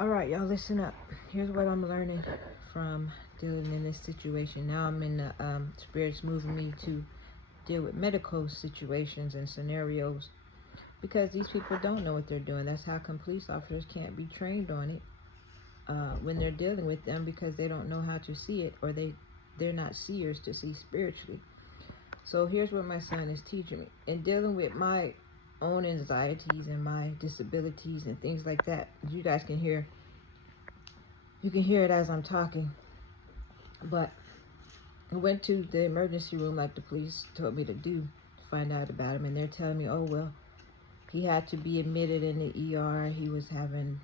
All right, y'all, listen up. Here's what I'm learning from dealing in this situation. Now I'm in the spirits moving me to deal with medical situations and scenarios because these people don't know what they're doing. That's how come police officers can't be trained on it when they're dealing with them because they don't know how to see it, or they're not seers to see spiritually. So here's what my son is teaching me in dealing with my own anxieties and my disabilities and things like that. You guys can hear, you can hear it as I'm talking. But I went to the emergency room like the police told me to do to find out about him, and they're telling me, oh well, he had to be admitted in the ER. He was having,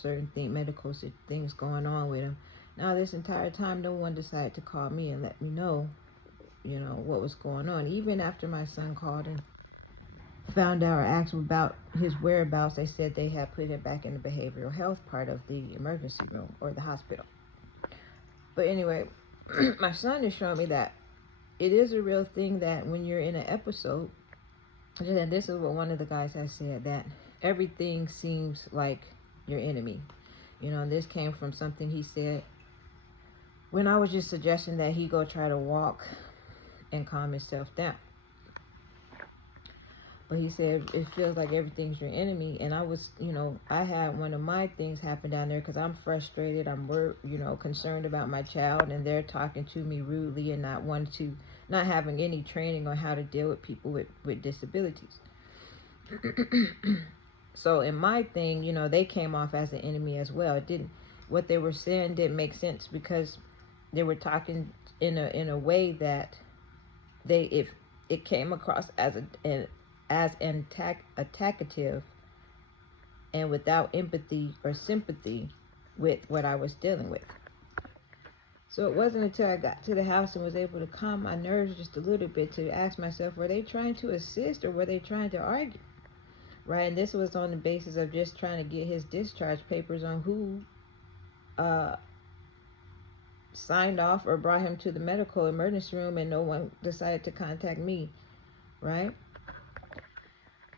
certain medical things going on with him. Now this entire time, no one decided to call me and let me know, what was going on. Even after my son called and found out or asked about his whereabouts, they said they had put him back in the behavioral health part of the emergency room or the hospital. But anyway, my son is showing me that it is a real thing that when you're in an episode, and this is what one of the guys has said, that everything seems like your enemy. And this came from something he said when I was just suggesting that he go try to walk and calm himself down. But he said it feels like everything's your enemy. And I was, I had one of my things happen down there because I'm frustrated. I'm, concerned about my child, and they're talking to me rudely and not having any training on how to deal with people with disabilities. So in my thing, they came off as an enemy as well. What they were saying didn't make sense because they were talking in a way that if it came across as attackative and without empathy or sympathy with what I was dealing with. So it wasn't until I got to the house and was able to calm my nerves just a little bit to ask myself, were they trying to assist or were they trying to argue? Right, and this was on the basis of just trying to get his discharge papers on who signed off or brought him to the medical emergency room, and no one decided to contact me, right?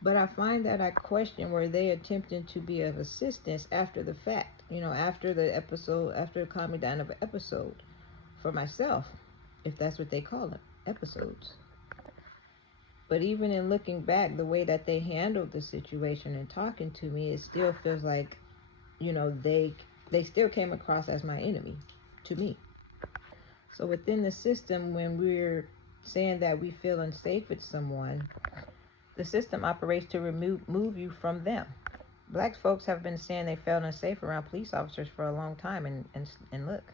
But I find that I question, were they attempting to be of assistance after the fact, after the episode, after the calming down of an episode for myself, if that's what they call them, episodes. But even in looking back, the way that they handled the situation and talking to me, it still feels like, they still came across as my enemy to me. So within the system, when we're saying that we feel unsafe with someone, the system operates to move you from them. Black folks have been saying they felt unsafe around police officers for a long time, and look,